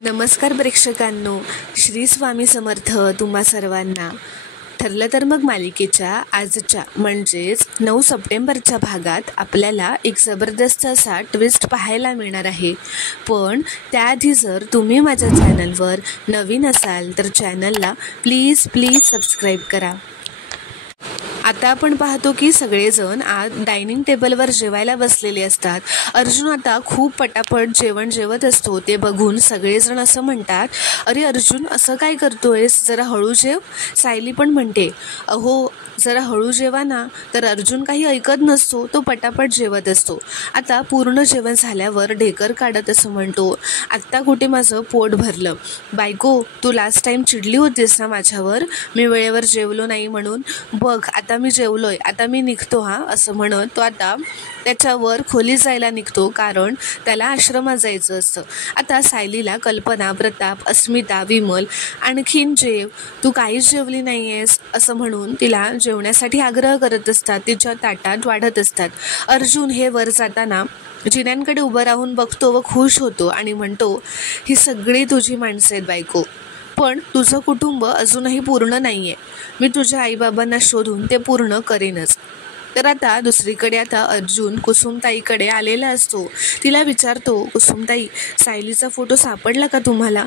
नमस्कार प्रेक्षकांनो, श्री स्वामी समर्थ तुम्हा सर्वांना. ठरलं तर मग मालिकेच्या आजच्या म्हणजेच 9 सप्टेंबरच्या भागात आपल्याला एक जबरदस्त असा ट्विस्ट पाहायला मिळणार आहे. पण त्याआधी जर तुम्ही माझ्या चॅनलवर नवीन असाल तर चॅनलला प्लीज सबस्क्राईब करा. आता आपण पाहतो की सगळेजण आज डायनिंग टेबलवर जेवायला बसलेले असतात. अर्जुन आता खूप पटापट जेवण जेवत असतो. ते बघून सगळेजण असं म्हणतात, अरे अर्जुन असं काय करतोयस, जरा हळू जेव. सायली पण म्हणते, अहो जरा हळू जेवा ना. तर अर्जुन काही ऐकत नसतो, तो पटापट जेवत असतो. आता पूर्ण जेवण झाल्यावर ढेकर काढत असं म्हणतो, आत्ता कुठे माझं पोट भरलं. बायको, तू लास्ट टाइम चिडली होतीस ना माझ्यावर, मी वेळेवर जेवलो नाही म्हणून. बघ आता मी जेवलोय, आता मी निघतो हा. असं म्हणत तो आता त्याच्यावर खोलीत जायला निघतो, कारण त्याला आश्रमात जायचं असतं. आता सायलीला कल्पना, प्रताप, अस्मिता, विमल आणखीन जेव, तू काहीच जेवली नाही आहेस असं म्हणून तिला जेवण्यासाठी आग्रह करत असतात, तिच्या ताटात वाढत असतात. अर्जुन हे वर जाताना जिन्यांकडे उभं राहून बघतो व खुश होतो आणि म्हणतो, ही सगळी तुझी माणसं आहेत बायको, पण तुझं कुटुंब अजूनही पूर्ण नाही आहे. मी तुझ्या आईबाबांना शोधून ते पूर्ण करेनच. तर आता दुसरीकडे आता अर्जुन कुसुमताईकडे आलेला असतो. तिला विचारतो, कुसुमताई सायलीचा फोटो सापडला का तुम्हाला?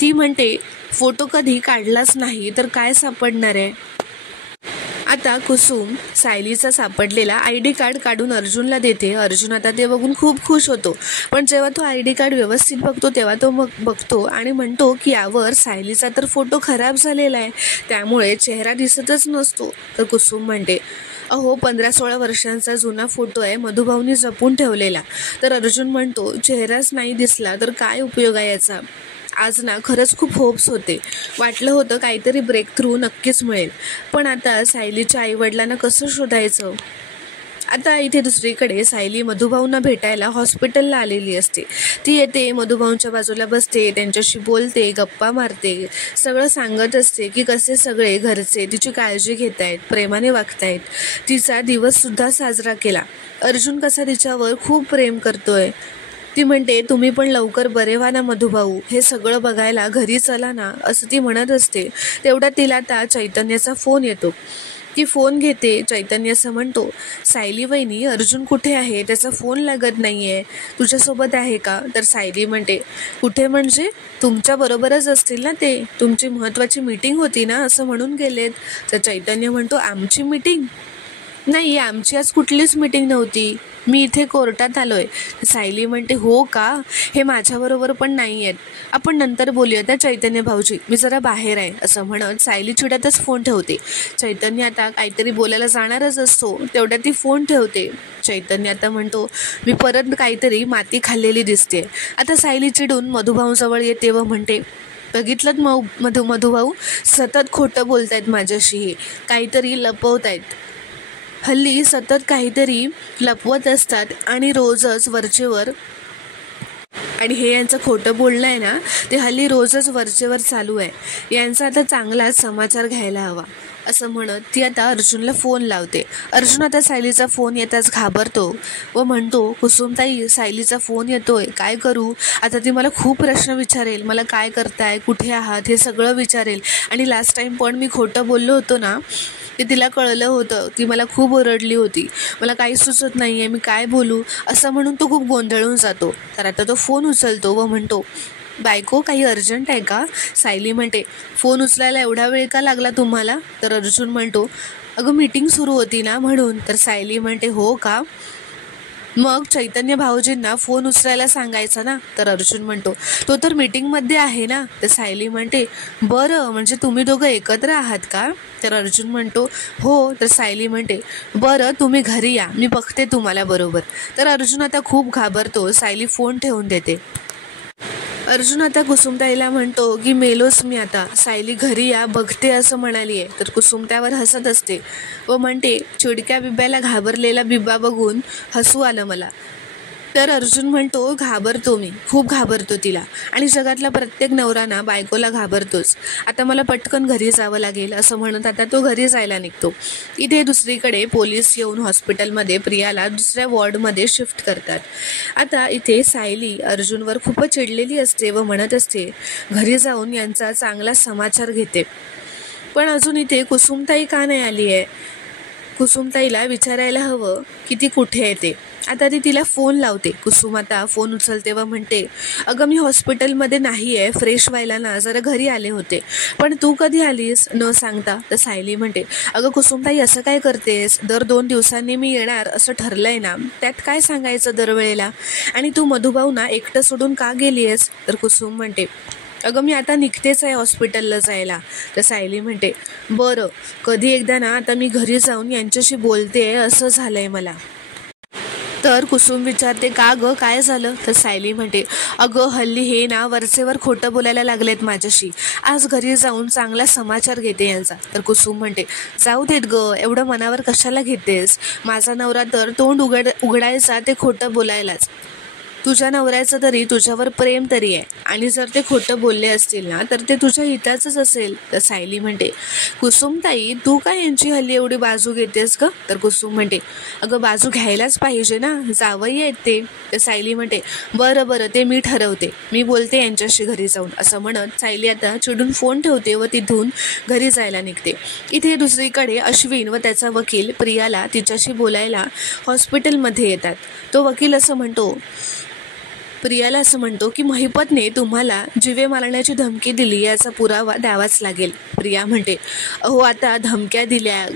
ती म्हणते, फोटो कधी काढलाच नाही तर काय सापडणार आहे. आता कुसुम सायलीचा सापडलेला ID कार्ड काढून अर्जुनला देते. अर्जुन आता ते बघून खूप खुश होतो. पण जेव्हा तो ID कार्ड व्यवस्थित बघतो तेव्हा तो मग बघतो आणि म्हणतो की यावर सायलीचा तर फोटो खराब झालेला आहे, त्यामुळे चेहरा दिसतच नसतो. तर कुसुम म्हणते, अहो 15-16 वर्षांचा जुना फोटो आहे, मधुभाऊनी जपून ठेवलेला. तर अर्जुन म्हणतो, चेहराच नाही दिसला तर काय उपयोग आहे याचा. आज ना खरंच खूप होप्स होते, वाटलं होतं काहीतरी ब्रेक थ्रू नक्कीच मिळेल. पण आता सायलीच्या आईवडिलांना कसं शोधायचं. आता इथे दुसरीकडे सायली मधुभाऊंना भेटायला हॉस्पिटलला आलेली असते. ती येते, मधुभाऊंच्या बाजूला बसते, त्यांच्याशी बोलते, गप्पा मारते, सगळं सांगत असते की कसे सगळे घरचे तिची काळजी घेत आहेत, प्रेमाने वागतायत. तिचा दिवससुद्धा साजरा केला. अर्जुन कसा तिच्यावर खूप प्रेम करतोय. ती म्हणते, तुम्ही पण लवकर बरे व्हा ना मधुभाऊ, हे सगळं बघायला घरी चला ना, असं ती म्हणत असते. तेवढ्यात तिला आता चैतन्याचा फोन येतो. ती फोन घेते. चैतन्य असं म्हणतो, सायली वहिनी अर्जुन कुठे आहे, त्याचा फोन लागत नाही आहे, तुझ्यासोबत आहे का? तर सायली म्हणते, कुठे म्हणजे? तुमच्याबरोबरच असतील ना ते, तुमची महत्त्वाची मीटिंग होती ना असं म्हणून गेलेत. तर चैतन्य म्हणतो, आमची मीटिंग नाही, आमची आज कुठलीच मीटिंग नव्हती, मी इथे कोर्टात आलोय. सायली म्हणते, हो का, हे माझ्याबरोबर पण नाही आहेत, आपण नंतर बोलूया त्या चैतन्य भाऊजी, मी जरा बाहेर आहे. असं म्हणत सायली चिडतच फोन ठेवते. चैतन्य आता काहीतरी बोलायला जाणारच असतो, तेवढ्यात ती फोन ठेवते. चैतन्य आता म्हणतो, मी परत काहीतरी माती खाल्लेली दिसते. आता सायली चिडून मधुभाऊजवळ येते व म्हणते, बघितलं मधुभाऊ सतत खोटं बोलतायत माझ्याशी, काहीतरी लपवतायत. हल्ली सतत काहीतरी लपवत असतात आणि रोजच वरचेवर, आणि हे यांचं खोटं बोलणं आहे ना, ते हल्ली रोजच वरचेवर चालू आहे. यांचा आता चांगलाच समाचार घ्यायला हवा. असं म्हणत ती आता अर्जुनला फोन लावते. अर्जुन आता सायलीचा फोन येताच घाबरतो व म्हणतो, कुसुमताई सायलीचा फोन येतोय, काय करू? आता ती मला खूप प्रश्न विचारेल, मला काय करताय, कुठे आहात हे सगळं विचारेल. आणि लास्ट टाइम पण मी खोटं बोललो होतो ना, ते तिला कळलं होतं, ती मला खूप ओरडली होती, मला काही सुचत नाही आहे, मी काय बोलू असं म्हणून तो खूप गोंधळून जातो. तर आता तो फोन उचलतो व म्हणतो, बायको काही अर्जंट आहे का? सायली म्हणते, फोन उचलायला एवढा वेळ का लागला तुम्हाला? तर अर्जुन म्हणतो, अगं मीटिंग सुरू होती ना म्हणून. तर सायली म्हणते, हो का, मग चैतन्य भाऊजींना फोन उचलायला सांगायचा ना. तर अर्जुन म्हणतो, तो तर मीटिंगमध्ये आहे ना. तर सायली म्हणते, बरं म्हणजे तुम्ही दोघं एकत्र आहात का? तर अर्जुन म्हणतो, हो. तर सायली म्हणते, बरं तुम्ही घरी या, मी बघते तुम्हाला बरोबर. तर अर्जुन आता खूप घाबरतो. सायली फोन ठेवून देते. अर्जुन आता कुसुमताईला म्हणतो की मेलोच मी आता, सायली घरी या, बघते असं म्हणाली आहे. तर कुसुम त्यावर हसत असते व म्हणते, चिडक्या बिब्याला घाबरलेला बिब्बा बघून हसू आलं मला. तर अर्जुन म्हणतो, घाबरतो, मी खूप घाबरतो तिला, आणि जगातला प्रत्येक नवरा ना बायकोला घाबरतोच. आता मला पटकन घरी जावं लागेल असं म्हणत आता तो घरी जायला निघतो. इथे दुसरीकडे पोलीस येऊन हॉस्पिटलमध्ये प्रियाला दुसऱ्या वॉर्डमध्ये शिफ्ट करतात. आता इथे सायली अर्जुनवर खूपच चिडलेली असते व म्हणत असते, घरी जाऊन यांचा चांगला समाचार घेते. पण अजून इथे कुसुमताई का नाही आली आहे? कुसुमताईला विचारायला हवं की ती कुठे आहे ते. आता ती तिला फोन लावते. कुसुम आता फोन उचलते व म्हणते, अगं मी हॉस्पिटलमध्ये नाही आहे, फ्रेश व्हायला ना जरा घरी आले होते, पण तू कधी आलीस न सांगता? तर सायली म्हणते, अगं कुसुमताई असं काय करतेस? दर 2 दिवसांनी मी येणार असं ठरलंय ना, त्यात काय सांगायचं दरवेळेला? आणि तू मधुभाऊ ना एकटं सोडून का गेली आहेस? तर कुसुम म्हणते, अगं मी आता निघतेच आहे हॉस्पिटलला जायला. तर सायली म्हणते, बरं कधी एकदा ना आता मी घरी जाऊन यांच्याशी बोलते असं झालंय मला. तर कुसुम विचारते, का गं काय झालं? तर सायली म्हणते, अगं हल्ली हे ना वरचेवर खोटं बोलायला लागलेत माझ्याशी, आज घरी जाऊन चांगला समाचार घेते यांचा. तर कुसुम म्हणते, जाऊ देत गं, एवढं मनावर कशाला घेतेस? माझा नवरा तर तोंड उघडायचा ते खोटं बोलायलाच. तुझ्या नवऱ्याचं तरी तुझ्यावर प्रेम तरी आहे, आणि जर ते खोटं बोलले असतील ना तर ते तुझ्या हिताचंच असेल. तर सायली म्हणते, कुसुमताई तू काय यांची हल्ली एवढी बाजू घेतेस का? तर कुसुम म्हणते, अगं बाजू घ्यायलाच पाहिजे ना, जावई आहेत ते. तर सायली म्हणते, बरं ते मी ठरवते, मी बोलते यांच्याशी घरी जाऊन. असं म्हणत सायली आता चिडून फोन ठेवते व तिथून घरी जायला निघते. इथे दुसरीकडे अश्विन व त्याचा वकील प्रियाला तिच्याशी बोलायला हॉस्पिटलमध्ये येतात. तो वकील असं म्हणतो, प्रियाला असं म्हणतो की महिपतने तुम्हाला जीवे मारण्याची धमकी दिली याचा पुरावा द्यावाच लागेल. प्रिया म्हणते, अहो आता धमक्या दिल्या,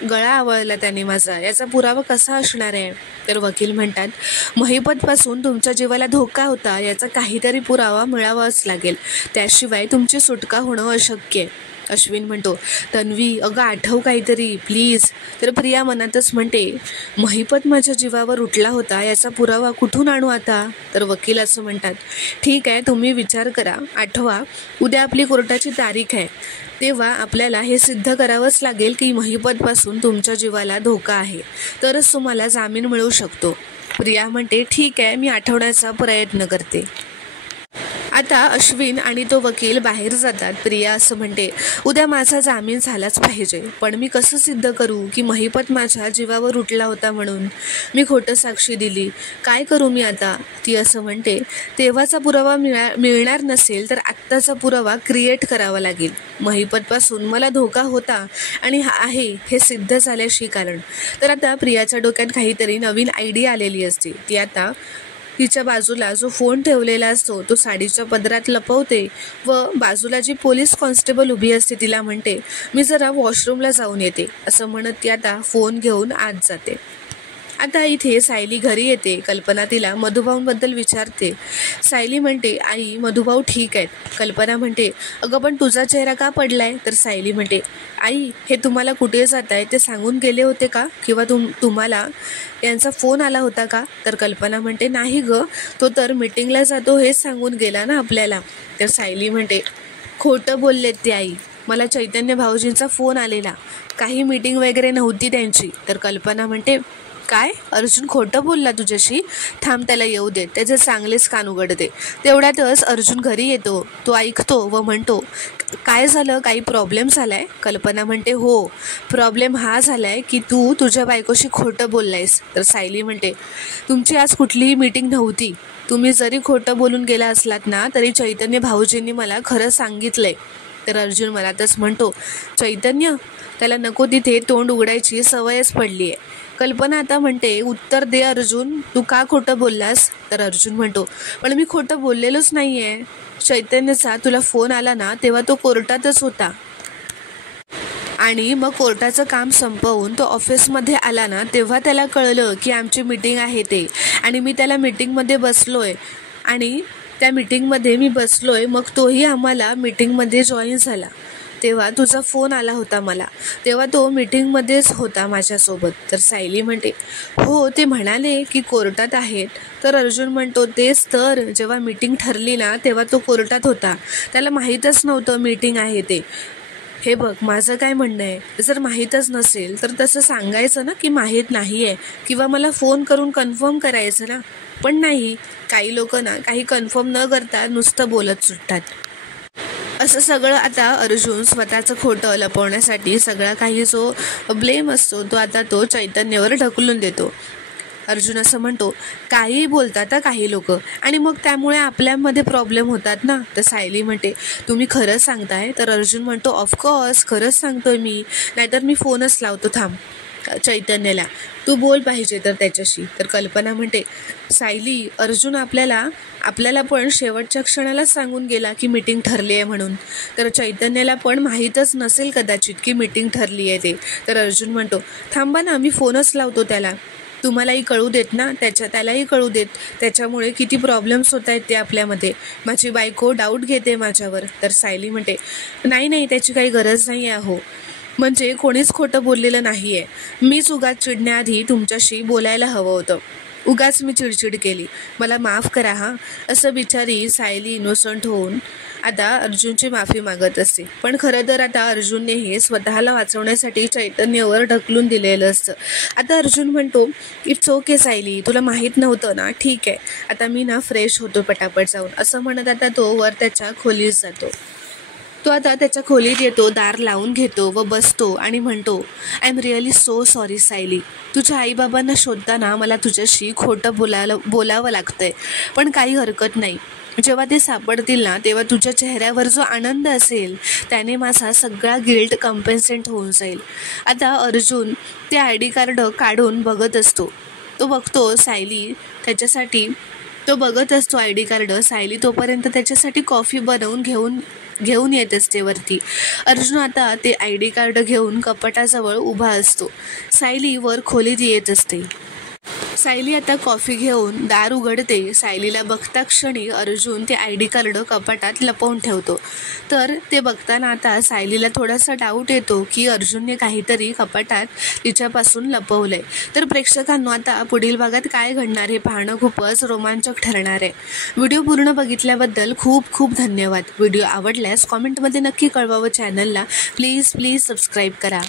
गळा आवळला त्याने माझा, याचा पुरावा कसा असणार आहे? तर वकील म्हणतात, महिपतपासून तुमच्या जीवाला धोका होता याचा काहीतरी पुरावा मिळावाच लागेल, त्याशिवाय तुमची सुटका होणं अशक्य आहे. अश्विन म्हणतो, तन्वी अगं आठव काहीतरी प्लीज. तर प्रिया मनातच म्हणते, महिपत माझ्या जीवावर उठला होता याचा पुरावा कुठून आणू आता? तर वकील असं म्हणतात, ठीक आहे तुम्ही विचार करा, आठवा, उद्या आपली कोर्टाची तारीख आहे, तेव्हा आपल्याला हे सिद्ध करावंच लागेल की महिपतपासून तुमच्या जीवाला धोका आहे, तरच तुम्हाला जामीन मिळू शकतो. प्रिया म्हणते, ठीक आहे मी आठवण्याचा प्रयत्न करते. आता अश्विन आणि तो वकील बाहेर जातात. प्रिया असं म्हणते, उद्या माझा जामीन झालाच पाहिजे, पण मी कसं सिद्ध करू की महिपत माझ्या जीवावर उठला होता म्हणून? मी खोटं साक्षी दिली, काय करू मी आता? ती असं म्हणते, तेव्हाचा पुरावा मिळणार नसेल तर आत्ताचा पुरावा क्रिएट करावा लागेल. महिपतपासून मला धोका होता आणि आहे हे सिद्ध झाल्याशी कारण. तर आता प्रियाच्या डोक्यात काहीतरी नवीन आयडिया आलेली असते. ती आता तिच्या बाजूला जो फोन ठेवलेला असतो तो साडीच्या पदरात लपवते व बाजूला जी पोलीस कॉन्स्टेबल उभी असते तिला म्हणते, मी जरा वॉशरूमला जाऊन येते. असं म्हणत ती आता फोन घेऊन आत जाते. आता इथे सायली घरी येते. कल्पना तिला मधुभाऊंबद्दल विचारते. सायली म्हणते, आई मधुभाऊ ठीक आहेत. कल्पना म्हणते, अगं पण तुझा चेहरा का पडलाय? तर सायली म्हणते, आई हे तुम्हाला कुठे जात आहे ते सांगून गेले होते का? किंवा तुम्हाला यांचा फोन आला होता का? तर कल्पना म्हणते, नाही ग, तो तर मीटिंगला जातो हेच सांगून गेला ना आपल्याला. तर सायली म्हणते, खोटं बोललेत ते आई, मला चैतन्य भाऊजींचा फोन आलेला, काही मीटिंग वगैरे नव्हती त्यांची. तर कल्पना म्हणते, काय अर्जुन खोटं बोलला तुझ्याशी? थांब त्याला येऊ दे, त्याचे चांगलेच कान उघडते. तेवढ्यातच अर्जुन घरी येतो. तो ऐकतो व म्हणतो, काय झालं, काही प्रॉब्लेम झालाय? कल्पना म्हणते, हो प्रॉब्लेम हा झालाय की तू तुझ्या बायकोशी खोटं बोललायस. तर सायली म्हणते, तुमची आज कुठलीही मीटिंग नव्हती, तुम्ही जरी खोटं बोलून गेला असलात ना तरी चैतन्य भाऊजींनी मला खरं सांगितलंय. तर अर्जुन मनातच म्हणतो, चैतन्य, त्याला नको तिथे तोंड उघडायची सवयच पडली आहे. कल्पना आता म्हणते, उत्तर दे अर्जुन, तू का खोटं बोललास? तर अर्जुन म्हणतो, पण मी खोटं बोललेलोच नाही आहे. चैतन्यचा तुला फोन आला ना तेव्हा तो कोर्टातच होता, आणि मग कोर्टाचं काम संपवून तो ऑफिसमध्ये आला ना तेव्हा त्याला कळलं की आमची मीटिंग आहे ते, आणि मी त्याला मीटिंगमध्ये बसलोय आणि त्या मीटिंगमध्ये मी बसलोय, मग तोही आम्हाला मीटिंगमध्ये जॉईन झाला. तेव्हा तुझा फोन आला होता मला, तेव्हा तो मीटिंगमध्येच होता माझ्यासोबत. तर सायली म्हणते, हो ते म्हणाले की कोर्टात आहेत. तर अर्जुन म्हणतो, तेच तर, जेव्हा मीटिंग ठरली ना तेव्हा तो कोर्टात होता, त्याला माहीतच नव्हतं मीटिंग आहे ते. हे बघ, माझं काय म्हणणं आहे, जर माहीतच नसेल तर तसं सांगायचं ना की माहीत नाही आहे, किंवा मला फोन करून कन्फर्म करायचं ना. पण नाही, काही लोक ना काही कन्फर्म न करता नुसतं बोलत सुटतात. असं सगळं आता अर्जुन स्वतःचं खोटं लपवण्यासाठी सगळा काही जो ब्लेम असतो तो आता तो चैतन्यावर ढकलून देतो. अर्जुन असं म्हणतो, काहीही बोलतात काही लोक, आणि मग त्यामुळे आपल्यामध्ये प्रॉब्लेम होतात ना. तर सायली म्हणते, तुम्ही खरंच सांगताय? तर अर्जुन म्हणतो, ऑफकोर्स खरंच सांगतोय मी, नाहीतर मी फोनच लावतो थांब चैतन्याला, तू बोल पाहिजे तर त्याच्याशी. तर कल्पना म्हणते, सायली, अर्जुन आपल्याला पण शेवटच्या क्षणालाच सांगून गेला की मीटिंग ठरली आहे म्हणून. तर चैतन्याला पण माहीतच नसेल कदाचित की मीटिंग ठरली आहे ते. तर अर्जुन म्हणतो, थांबा ना, मी फोनच लावतो त्याला, तुम्हालाही कळू देत ना, त्यालाही कळू देत, त्याच्यामुळे किती प्रॉब्लेम्स होत आहेत ते आपल्यामध्ये. माझी बायको डाऊट घेते माझ्यावर. तर सायली म्हणते, नाही, त्याची काही गरज नाही आहे हो, म्हणजे कोणीच खोटं बोललेलं नाही आहे. मीच उगाच चिडण्याआधी तुमच्याशी बोलायला हवं होतं, उगाच मी चिडचिड केली, मला माफ करा हा. असं बिचारी सायली इनोसंट होऊन आता अर्जुनची माफी मागत असते. पण खरं तर आता अर्जुनने हे स्वतःला वाचवण्यासाठी चैतन्यावर ढकलून दिलेलं असतं. आता अर्जुन म्हणतो, इट्स ओके सायली, तुला माहीत नव्हतं ना, ठीक आहे, आता मी ना फ्रेश होतो पटापट जाऊन. असं म्हणत आता तो वर त्याच्या खोलीत जातो. तो आता त्याच्या खोलीत येतो, दार लावून घेतो व बसतो आणि म्हणतो, I am really so sorry Sayali, तुझ्या आईबाबांना शोधताना मला तुझ्याशी खोटं बोलावं लागतंय, पण काही हरकत नाही. जेव्हा ते सापडतील ना, तेव्हा तुझ्या चेहऱ्यावर जो आनंद असेल त्याने माझा सगळा गिल्ट कम्पेन्सेट होऊन जाईल. आता अर्जुन ते ID कार्ड काढून बघत असतो. तो बघतो सायली त्याच्यासाठी, तो बघत असतो ID कार्ड. सायली तोपर्यंत त्याच्यासाठी कॉफी बनवून घेऊन येत असते वरती. अर्जुन आता ते ID कार्ड घेऊन कपाटाजवळ उभा असतो. सायली वर खोलीत येत असते. सायली आता कॉफी घेऊन दार उघडते. सायलीला बघता क्षणी अर्जुन ते ID कार्ड कपाटात लपवून ठेवतो. तर ते बघताना आता सायलीला थोडासा डाऊट येतो की अर्जुनने काहीतरी कपाटात तिच्यापासून लपवलंय. तर प्रेक्षकांनो, आता पुढील भागात काय घडणार हे पाहणं खूपच रोमांचक ठरणार आहे. व्हिडिओ पूर्ण बघितल्याबद्दल खूप खूप धन्यवाद. व्हिडिओ आवडल्यास कॉमेंटमध्ये नक्की कळवा व चॅनलला प्लीज सबस्क्राईब करा.